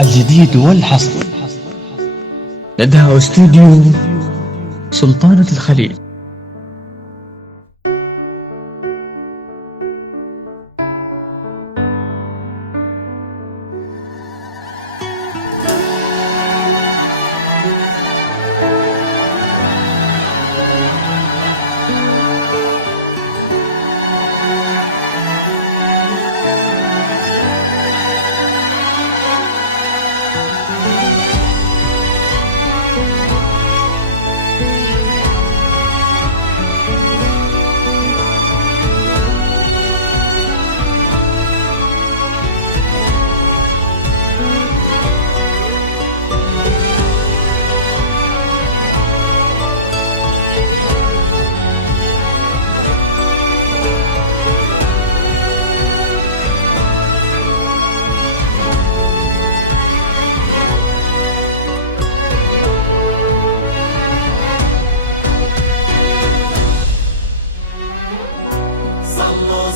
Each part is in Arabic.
الجديد والحصري لدى استوديو سلطانة الخليل.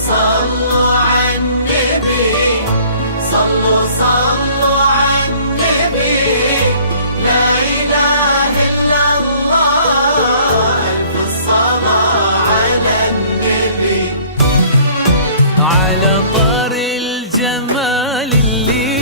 صلوا على النبي، صلوا على النبي، لا إله إلا الله، ألف الصلاة على النبي. على طار الجمال اللي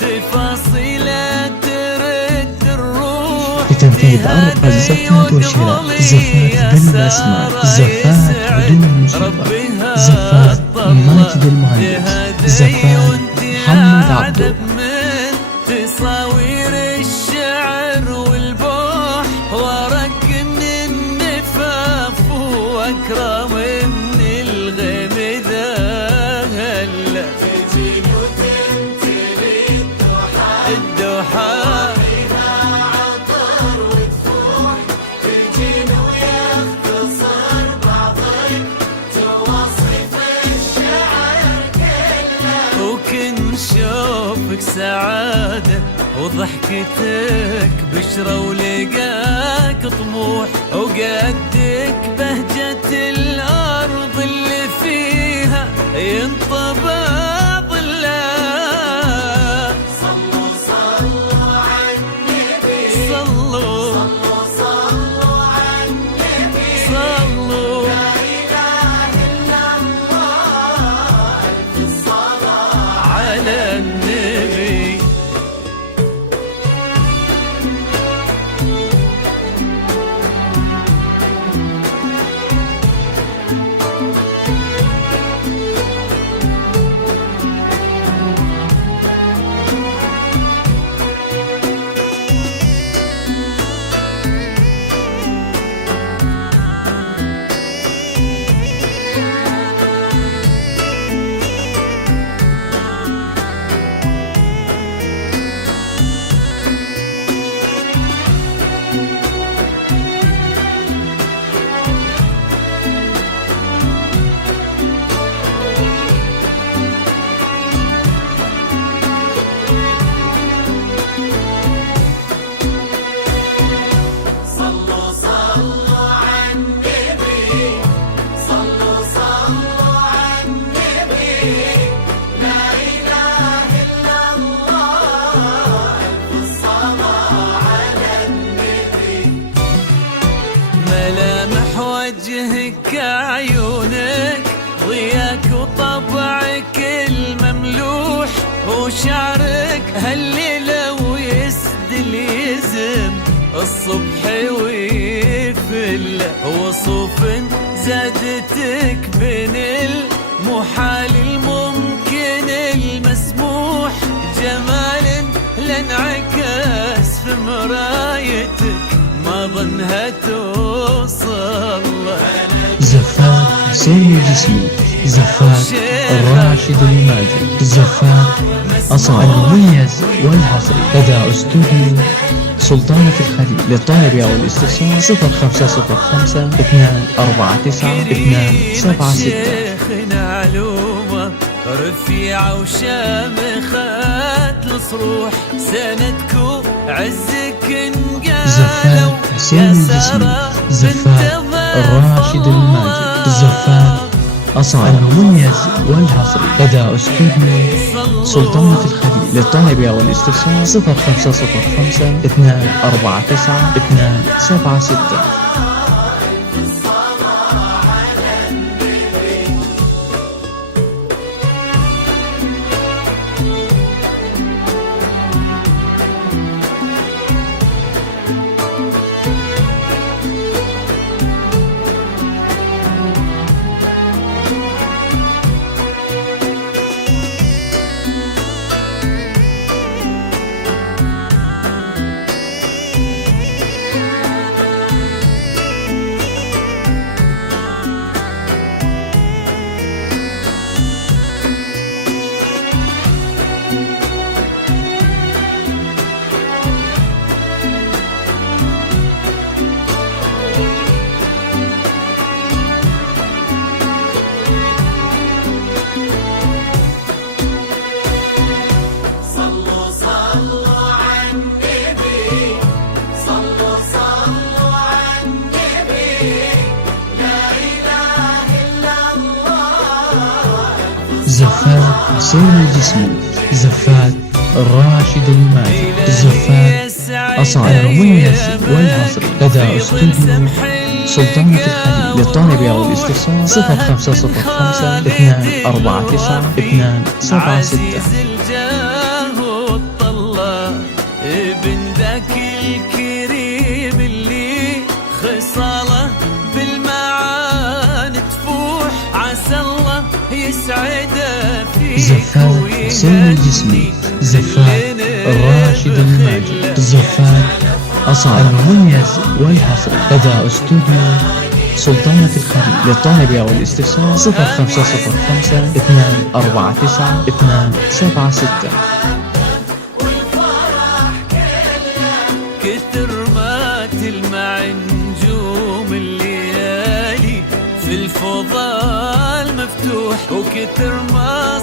تفاصيله ترد الروح، لتنفيذ أرقى الزفات والشراء، زفات بالأسماء، زفات بدون موسيقى، زفات ماجد المهندس، زفات محمد عبده. من تصاوير الشعر والبوح، ورق من النفاف واكرم من الغيم ذا هلا، تجي وتمتلي الدوحة شوفك سعادة وضحكتك بشرة ولقاك طموح، وقدك بهجة الأرض اللي فيها ينطبع ظلها. صلوا على النبي، صلوا على النبي، صلوا لا إله إلا الله، ألف الصلاة على النبي. ملامح وجهك عيونك ضياك وطبعك المملوح، وشعرك هالليلة ويسدل يزم الصبح ويفل، وصوف زادتك بين المحال الممكن المسموح، جمال لانعكس في مرايتك ما ظنها توصل. زفات حسين الجسمي، زفات الراشد الماجد، زفات أصالة المميز والحصري لدى استوديو سلطانة الخليل. للطلب أو الاستفسار 0505 249 276. معلومة رفيعة وشامخات الصروح، سندكو عزك انقالوا. زفات حسين الجسمي، زفات الراشد الماجد، زفات أصالة المميز والحصري لدى استوديو سلطنة الخليل. للطلب أو الاستفسار 0505 249 276. زفات حسين الجسمي، زفات راشد الماجد، زفات أصالة المميز والحصري لدى استوديو سلطنة الخليل. للطلب أو الاستفسار 0505 249 276. ابن ذاك الكريم اللي خصاله بالمعاني تفوح، عسى الله يسعده فيك. زفات حسين الجسمي، زفات راشد الماجد، زفات أصالة المميز والحصري لدى استوديو سلطنة الخليل. للطلب أو الاستفسار 0505 249 276. كتر ما تلمع نجوم الليالي في الفضاء المفتوح، وكتر ما